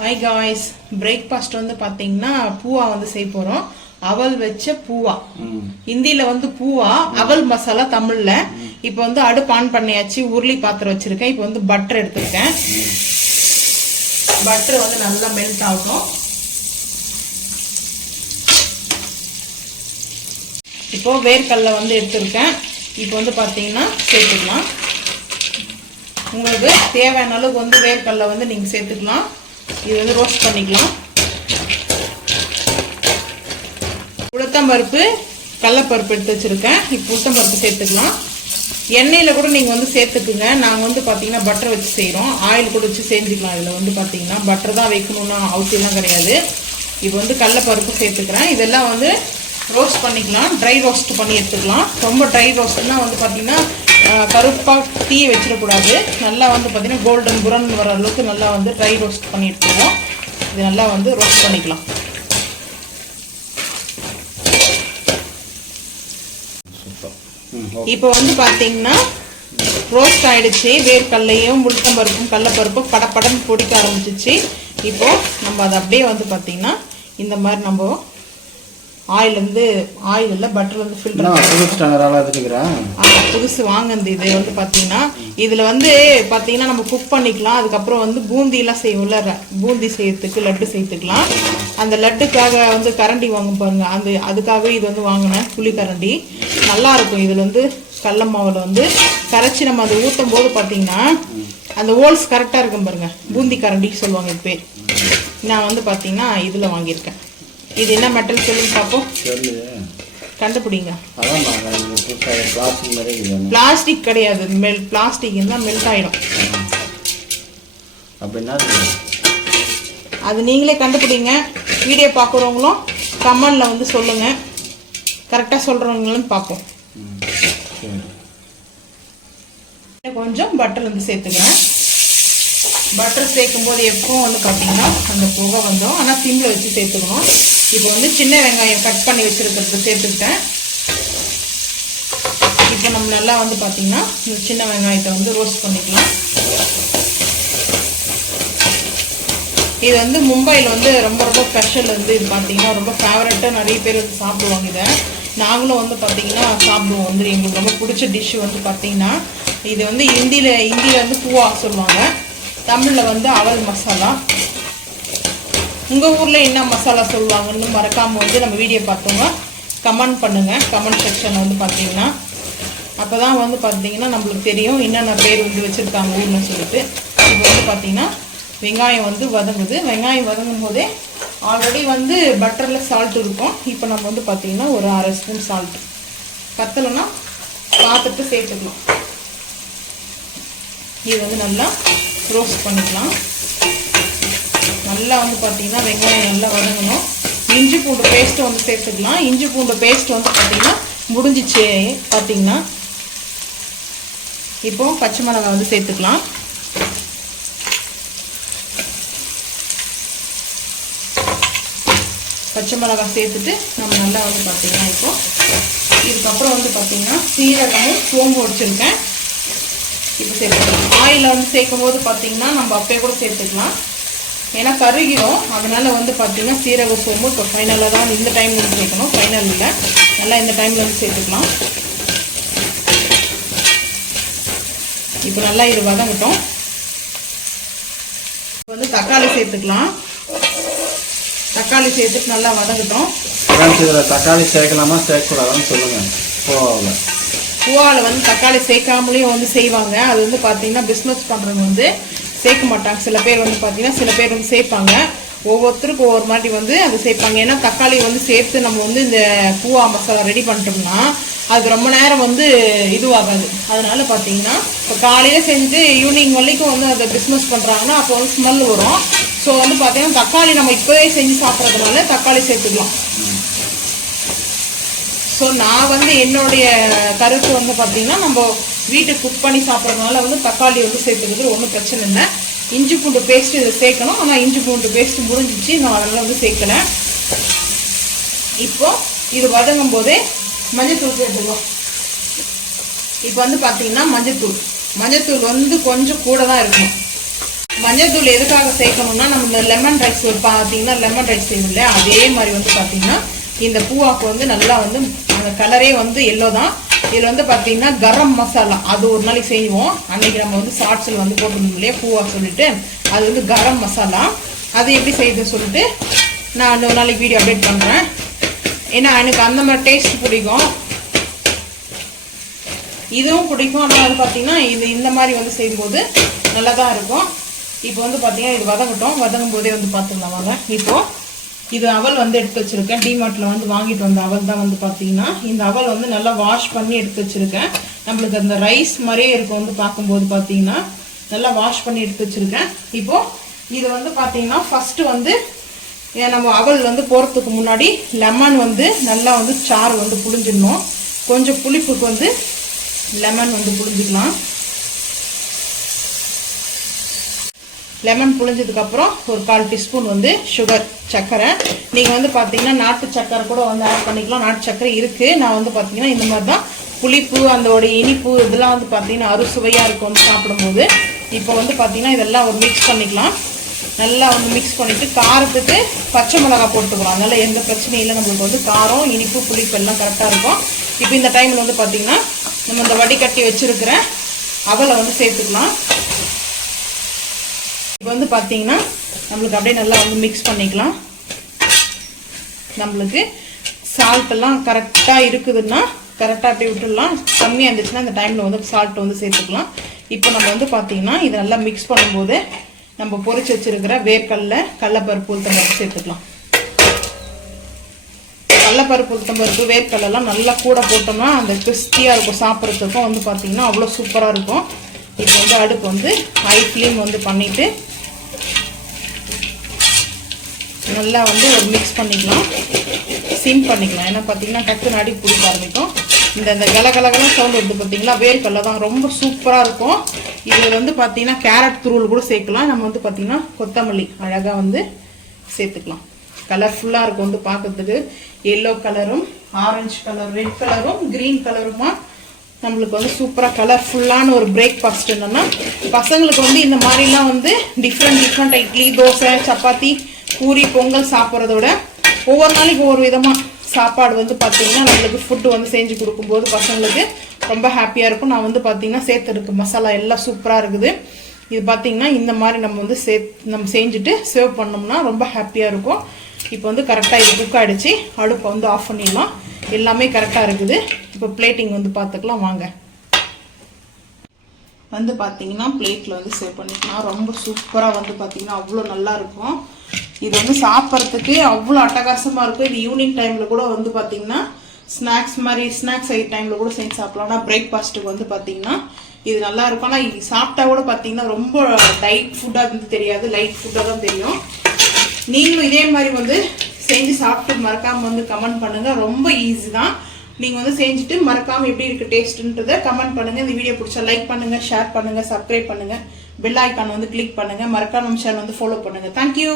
Hi guys, breakfast வந்து பாத்தீங்கன்னா பூவா வந்து செய்ய போறோம். அவல் வெச்ச பூவா. ஹிந்தில வந்து பூவா, அவல் மசாலா தமிழ்ல. இப்போ வந்து அடுப்பு ஆன் பண்ணியாச்சு, உருளி பாத்திரம் வச்சிருக்கேன். இப்போ வந்து பட்டர் எடுத்துர்க்கேன். பட்டர் வந்து நல்லா மெல்ட் ஆகட்டும். இப்போ வேர்க்கடலை வந்து எடுத்துர்க்கேன். இப்போ வந்து பாத்தீங்கன்னா சேர்த்துக்கலாம். உங்களுக்கு தேவையான அளவுக்கு வந்து வேர்க்கடலை வந்து நீங்க சேர்த்துக்கலாம். இது வந்து ரோஸ்ட் பண்ணிக்கலாம். உளுத்தம்பருப்பு கடலைப்பருப்பு எடுத்து வச்சிருக்கேன். இப்போ உளுத்தம்பருப்பு சேர்த்துக்கலாம். எண்ணெயில் கூட நீங்கள் வந்து சேர்த்துக்குங்க. நாங்கள் வந்து பார்த்தீங்கன்னா பட்டர் வச்சு செய்கிறோம். ஆயில் கூட வச்சு செஞ்சுக்கலாம். இதில் வந்து பார்த்தீங்கன்னா பட்டர் தான் வைக்கணும்னா அவசியம்லாம் கிடையாது. இப்போ வந்து கடலைப்பருப்பு சேர்த்துக்கிறேன். இதெல்லாம் வந்து ரோஸ்ட் பண்ணிக்கலாம். ட்ரை ரோஸ்ட் பண்ணி எடுத்துக்கலாம். ரொம்ப ட்ரை ரோஸ்ட்னா வந்து பார்த்தீங்கன்னா கருப்பாக தீ வச்சிடக்கூடாது. நல்லா வந்து பார்த்தீங்கன்னா கோல்டன் புரன் வர அளவுக்கு நல்லா வந்து ட்ரை ரோஸ்ட் பண்ணி எடுத்துக்குவோம். இது நல்லா வந்து ரோஸ்ட் பண்ணிக்கலாம். இப்போ வந்து பார்த்தீங்கன்னா ரோஸ்ட் ஆயிடுச்சு. வேர்க்கடலையும் உளுத்தம்பருப்பும் கடலைப்பருப்பும் படப்படன்னு பொடிக்க ஆரம்பிச்சிச்சு. இப்போ நம்ம அதை அப்படியே வந்து பார்த்தீங்கன்னா இந்த மாதிரி நம்ம ஆயில் இல்லை பட்டர் வந்து புதுசு வாங்குது. இது வந்து பார்த்தீங்கன்னா இதில் வந்து பார்த்தீங்கன்னா நம்ம குக் பண்ணிக்கலாம். அதுக்கப்புறம் வந்து பூந்திலாம் செய்வோம்ல, பூந்தி செய்யறதுக்கு லட்டு செய்யறதுக்கலாம். அந்த லட்டுக்காக வந்து கரண்டி வாங்க பாருங்க. அதுக்காகவே இது வந்து வாங்கினேன். புளி கரண்டி நல்லா இருக்கும். இதில் வந்து கடல மாவில் வந்து கரைச்சி நம்ம அதை ஊற்றும் போது பார்த்தீங்கன்னா அந்த ஹோல்ஸ் கரெக்டாக இருக்கும் பாருங்க. பூந்தி கரண்டி சொல்லுவாங்க இது பேர். நான் வந்து பார்த்தீங்கன்னா இதில் வாங்கியிருக்கேன். இது என்ன மெட்டல் சொல்லுங்க பார்ப்போம். கண்டுபிடிங்க. பிளாஸ்டிக் கிடையாது. பிளாஸ்டிக் இருந்தால் மெல்ட் ஆயிடும். அது நீங்களே கண்டுபிடிங்க. வீடியோ பார்க்குறவங்களும் கமெண்ட்ல வந்து சொல்லுங்க. கரெக்டாக சொல்றவங்களும் பார்ப்போம். கொஞ்சம் பட்டர் வந்து சேர்த்துக்கிறேன். பட்டர் சேர்க்கும் போது எப்பவும் வந்து பார்த்தீங்கன்னா அந்த புகை வந்தோம். ஆனால் சிம்மில் வச்சு சேர்த்துக்கணும். இப்போ வந்து சின்ன வெங்காயம் கட் பண்ணி வச்சுருக்கிறது சேர்த்துக்கிட்டேன். இப்போ நம்ம நல்லா வந்து பார்த்தீங்கன்னா இந்த சின்ன வெங்காயத்தை வந்து ரோஸ்ட் பண்ணிக்கலாம். இது வந்து மும்பையில் வந்து ரொம்ப ரொம்ப ஸ்பெஷல் வந்து இது பார்த்தீங்கன்னா ரொம்ப ஃபேவரட்டாக நிறைய பேர் வந்து சாப்பிடுவாங்க. இதை நாங்களும் வந்து பார்த்தீங்கன்னா சாப்பிடுவோம். வந்து எங்களுக்கு ரொம்ப பிடிச்ச டிஷ்ஷு வந்து பார்த்தீங்கன்னா இது வந்து ஹிந்தியில் வந்து பூவா சொல்லுவாங்க. தமிழில் வந்து அவல் மசாலா. உங்கள் ஊரில் என்ன மசாலா சொல்லுவாங்கன்னு மறக்காமல் வந்து நம்ம வீடியோ பார்த்தோங்க கமெண்ட் பண்ணுங்கள். கமெண்ட் செக்ஷனில் வந்து பார்த்தீங்கன்னா அப்போ தான் வந்து பார்த்தீங்கன்னா நம்மளுக்கு தெரியும் என்னென்ன பேர் வந்து வச்சுருக்காங்க ஊர்னு சொல்லிட்டு. இப்போ வந்து பார்த்தீங்கன்னா வெங்காயம் வந்து வதங்குது. வெங்காயம் வதங்கும் போதே ஆல்ரெடி வந்து பட்டரில் சால்ட் இருக்கும். இப்போ நம்ம வந்து பார்த்தீங்கன்னா ஒரு 1/2 ஸ்பூன் சால்ட்டு பத்தலைன்னா பார்த்துட்டு சேர்த்துக்கலாம். இது வந்து நல்லா ரோஸ்ட் பண்ணிக்கலாம். நல்லா வந்து பார்த்தீங்கன்னா வெங்காயம் நல்லா வதங்கணும். இஞ்சி பூண்டு பேஸ்ட்டு வந்து சேர்த்துக்கலாம். இஞ்சி பூண்டு பேஸ்ட் வந்து பார்த்தீங்கன்னா முடிஞ்சிச்சு. பார்த்தீங்கன்னா இப்போ பச்சை மிளகாய் வந்து சேர்த்துக்கலாம். பச்சை மிளகாய் சேர்த்துட்டு நம்ம நல்லா வந்து பார்த்தீங்கன்னா இப்போ இதுக்கப்புறம் வந்து பார்த்தீங்கன்னா சீரகமும் சோம்பு வச்சுருக்கேன். இப்போ சேர்த்துக்கலாம். ஆயிலில் வந்து சேர்க்கும் போது பார்த்தீங்கன்னா நம்ம அப்பயே கூட சேர்த்துக்கலாம். ஏன்னா கருகிடும். அதனால் வந்து பார்த்தீங்கன்னா சீரக சோம்பு இப்போ ஃபைனலாக தான் இந்த டைமில் வந்து சேர்க்கணும். ஃபைனல் இல்லை, நல்லா இந்த டைமில் வந்து சேர்த்துக்கலாம். இப்போ நல்லா இது வதங்கட்டும். இப்போ வந்து தக்காளி சேர்த்துக்கலாம். தக்காளி சேர்த்துட்டு நல்லா வதங்கட்டும். தக்காளி சேர்க்கலாமா சேர்க்கக்கூடாதுன்னு சொல்லுங்கள். பூவாவில் வந்து தக்காளி சேர்க்காமலேயும் வந்து செய்வாங்க. அது வந்து பார்த்தீங்கன்னா பிஸ்னஸ் பண்ணுறவங்க வந்து சேர்க்க மாட்டாங்க. சில பேர் வந்து பார்த்தீங்கன்னா சில பேர் வந்து சேர்ப்பாங்க. ஒவ்வொருத்தருக்கும் ஒவ்வொரு மாதிரி வந்து அது சேர்ப்பாங்க. ஏன்னா தக்காளி வந்து சேர்த்து நம்ம வந்து இந்த பூவா மசாலா ரெடி பண்ணிட்டோம்னா அது ரொம்ப நேரம் வந்து இதுவாகாது. அதனால பார்த்தீங்கன்னா இப்போ காலையில் செஞ்சு ஈவினிங் வரைக்கும் வந்து அதை பிஸ்னஸ் பண்ணுறாங்கன்னா அப்போ வந்து ஸ்மெல் வரும். ஸோ வந்து பார்த்தீங்கன்னா தக்காளி நம்ம இப்போவே செஞ்சு சாப்பிட்றதுனால தக்காளி சேர்த்துக்கலாம். ஸோ நான் வந்து என்னுடைய கருத்து வந்து பார்த்தீங்கன்னா நம்ம வீட்டுக்கு குக் பண்ணி சாப்பிட்றதுனால வந்து தக்காளி வந்து சேர்த்துக்கிறது ஒன்றும் பிரச்சனை இல்லை. இஞ்சி பூண்டு பேஸ்ட்டு இதை சேர்க்கணும். ஆனால் இஞ்சி பூண்டு பேஸ்ட்டு முடிஞ்சிச்சு. நான் அதெல்லாம் வந்து சேர்க்கலை. இப்போ இது வதங்கும் போதே மஞ்சத்தூள் சேர்த்துக்கலாம். இப்போ வந்து பார்த்தீங்கன்னா மஞ்சத்தூள் வந்து கொஞ்சம் கூட தான் இருக்கணும். மஞ்சள் தூள் எதுக்காக சேர்க்கணும்னா நம்ம இந்த லெமன் ரைஸ் பார்த்தீங்கன்னா லெமன் ரைஸ் செய்வோம் இல்லையா, அதே மாதிரி வந்து பார்த்தீங்கன்னா இந்த பூவாக்கு வந்து நல்லா வந்து அந்த கலரே வந்து எல்லோ தான். இதில் வந்து பார்த்தீங்கன்னா கரம் மசாலா அது ஒரு நாளைக்கு செய்வோம். அன்னைக்கு நம்ம வந்து ஷார்ட்ஸில் வந்து போட்டுருந்தோம் இல்லையா பூவா சொல்லிட்டு, அது வந்து கரம் மசாலா. அது எப்படி செய்யுதுன்னு சொல்லிட்டு நான் அந்த ஒரு நாளைக்கு வீடியோ அப்டேட் பண்ணுறேன். ஏன்னா எனக்கு அந்த மாதிரி டேஸ்ட் பிடிக்கும், இதுவும் பிடிக்கும். ஆனால் அது பார்த்தீங்கன்னா இந்த மாதிரி வந்து செய்யும்போது நல்லா தான் இருக்கும். இப்போ வந்து பார்த்தீங்கன்னா இது வதங்கட்டும். வதங்கும் போதே வந்து பார்த்துக்கலாம் வாங்க. இப்போது இது அவல் வந்து எடுத்து வச்சுருக்கேன். டிமார்ட்டில் வந்து வாங்கிட்டு வந்த அவல் தான் வந்து பார்த்தீங்கன்னா இந்த அவல் வந்து நல்லா வாஷ் பண்ணி எடுத்து வச்சுருக்கேன். நம்மளுக்கு அந்த ரைஸ் மாதிரியே இருக்கும் வந்து பார்க்கும்போது பார்த்தீங்கன்னா நல்லா வாஷ் பண்ணி எடுத்து வச்சுருக்கேன். இப்போது இது வந்து பார்த்தீங்கன்னா ஃபஸ்ட்டு வந்து நம்ம அவல் வந்து போகிறதுக்கு முன்னாடி லெமன் வந்து நல்லா வந்து சாறு வந்து புழிஞ்சிடணும். கொஞ்சம் புளிப்புக்கு வந்து லெமன் வந்து புழிஞ்சிக்கலாம். லெமன் புழிஞ்சதுக்கப்புறம் ஒரு 1/4 டீஸ்பூன் வந்து சுகர் சர்க்கரை. நீங்கள் வந்து பார்த்தீங்கன்னா நாட்டு சர்க்கரை கூட வந்து ஆட் பண்ணிக்கலாம். நாட்டு சர்க்கரை இருக்குது. நான் வந்து பார்த்தீங்கன்னா இந்த மாதிரி தான் புளிப்பு அதோட இனிப்பு இதெல்லாம் வந்து பார்த்தீங்கன்னா அறுசுவையாக இருக்கும் வந்து சாப்பிடும்போது. இப்போ வந்து பார்த்தீங்கன்னா இதெல்லாம் ஒரு மிக்ஸ் பண்ணிக்கலாம். நல்லா வந்து மிக்ஸ் பண்ணிவிட்டு காரத்துக்கு பச்சை மிளகா போட்டுக்கலாம். அதனால் எந்த பிரச்சனையும் இல்லை. நம்மளுக்கு வந்து காரம் இனிப்பு புளிப்பு எல்லாம் கரெக்டாக இருக்கும். இப்போ இந்த டைமில் வந்து பார்த்திங்கன்னா நம்ம இந்த வடிகட்டி வச்சுருக்கிற அவலை வந்து சேர்த்துக்கலாம். இப்போ வந்து பார்த்தீங்கன்னா நம்மளுக்கு அப்படியே நல்லா வந்து மிக்ஸ் பண்ணிக்கலாம். நம்மளுக்கு சால்ட்டெல்லாம் கரெக்டாக இருக்குதுன்னா கரெக்டாக அப்படியே விட்டுடலாம். கம்மியாக இருந்துச்சுன்னா இந்த டைமில் வந்து சால்ட் வந்து சேர்த்துக்கலாம். இப்போ நம்ம வந்து பார்த்தீங்கன்னா இதை நல்லா மிக்ஸ் பண்ணும்போது நம்ம பொரிச்சு வச்சிருக்கிற வேர்க்கடலை கடலைப்பருப்பு உளுத்தம்பருப்பு சேர்த்துக்கலாம். கடலைப்பருப்பு உளுத்தம்பருப்பு வேர்க்கடலாம் நல்லா கூட போட்டோம்னா அந்த கிறிஸ்பியாக இருக்கும். சாப்பிட்றதுக்கும் வந்து பார்த்தீங்கன்னா அவ்வளோ சூப்பராக இருக்கும். இப்போ வந்து அடுப்பு வந்து ஹை ஃப்ளேம் வந்து பண்ணிவிட்டு நல்லா வந்து ஒரு மிக்ஸ் பண்ணிக்கலாம். சிம் பண்ணிக்கலாம். ஏன்னா பார்த்தீங்கன்னா டக்குன்னு அடி பிடிக்க ஆரம்பிக்கும். இந்த கலகலகலாம் சவுண்ட் வருது பார்த்தீங்களா, வேர்க்கடலை தான் ரொம்ப சூப்பராக இருக்கும். இதில் வந்து பார்த்தீங்கன்னா கேரட் துருவல் கூட சேர்க்கலாம். நம்ம வந்து பார்த்தீங்கன்னா கொத்தமல்லி அழகாக வந்து சேர்த்துக்கலாம். கலர்ஃபுல்லாக இருக்கும் வந்து பார்க்கறதுக்கு. எல்லோ கலரும் ஆரஞ்சு கலர் ரெட் கலரும் க்ரீன் கலருமா நம்மளுக்கு வந்து சூப்பராக கலர்ஃபுல்லான ஒரு பிரேக்ஃபாஸ்ட். என்னென்னா பசங்களுக்கு வந்து இந்த மாதிரிலாம் வந்து டிஃப்ரெண்ட் இட்லி தோசை சப்பாத்தி பூரி பொங்கல் சாப்பிட்றதோட ஒவ்வொரு நாளைக்கு ஒவ்வொரு விதமாக சாப்பாடு வந்து பார்த்தீங்கன்னா நம்மளுக்கு ஃபுட்டு வந்து செஞ்சு கொடுக்கும்போது பசங்களுக்கு ரொம்ப ஹாப்பியாக இருக்கும். நான் வந்து பார்த்தீங்கன்னா சேர்த்துருக்கு மசாலா எல்லாம் சூப்பராக இருக்குது. இது பார்த்தீங்கன்னா இந்த மாதிரி நம்ம வந்து நம்ம செஞ்சுட்டு சர்வ் பண்ணோம்னா ரொம்ப ஹாப்பியாக இருக்கும். இப்போ வந்து கரெக்டாக இது குக் ஆகிடுச்சு. அடுப்பை வந்து ஆஃப் பண்ணிடலாம். எல்லாமே கரெக்டாக இருக்குது. இப்போ பிளேட்டிங் வந்து பார்த்துக்கலாம் வாங்க. வந்து பார்த்தீங்கன்னா பிளேட்டில் வந்து சர்வ் பண்ணிக்கலாம். ரொம்ப சூப்பராக வந்து பார்த்தீங்கன்னா அவ்வளோ நல்லாயிருக்கும். இது வந்து சாப்பிட்றதுக்கு அவ்வளோ அட்டகாசமாக இருக்கும். இது ஈவினிங் டைமில் கூட வந்து பார்த்தீங்கன்னா ஸ்நாக்ஸ் மாதிரி ஸ்நாக்ஸ் ஐ டைமில் கூட செஞ்சு சாப்பிட்லாம். ஆனால் பிரேக்ஃபாஸ்ட்டுக்கு வந்து பார்த்தீங்கன்னா இது நல்லா இருக்கும். ஆனால் இது சாப்பிட்டா கூட பார்த்தீங்கன்னா ரொம்ப டைட் ஃபுட்டாக வந்து தெரியாது, லைட் ஃபுட்டாக தான் தெரியும். நீங்களும் இதே மாதிரி வந்து செஞ்சு சாப்பிட்டு மறக்காமல் வந்து கமெண்ட் பண்ணுங்கள். ரொம்ப ஈஸி தான். நீங்கள் வந்து செஞ்சுட்டு மறக்காமல் எப்படி இருக்குது டேஸ்ட்டுன்றதை கமெண்ட் பண்ணுங்கள். இந்த வீடியோ பிடிச்சா லைக் பண்ணுங்கள், ஷேர் பண்ணுங்கள், சப்ஸ்கிரைப் பண்ணுங்கள், பெல் ஐக்கான் வந்து கிளிக் பண்ணுங்கள். மறக்காம நம்ம சேனல் வந்து ஃபாலோ பண்ணுங்கள். தேங்க்யூ.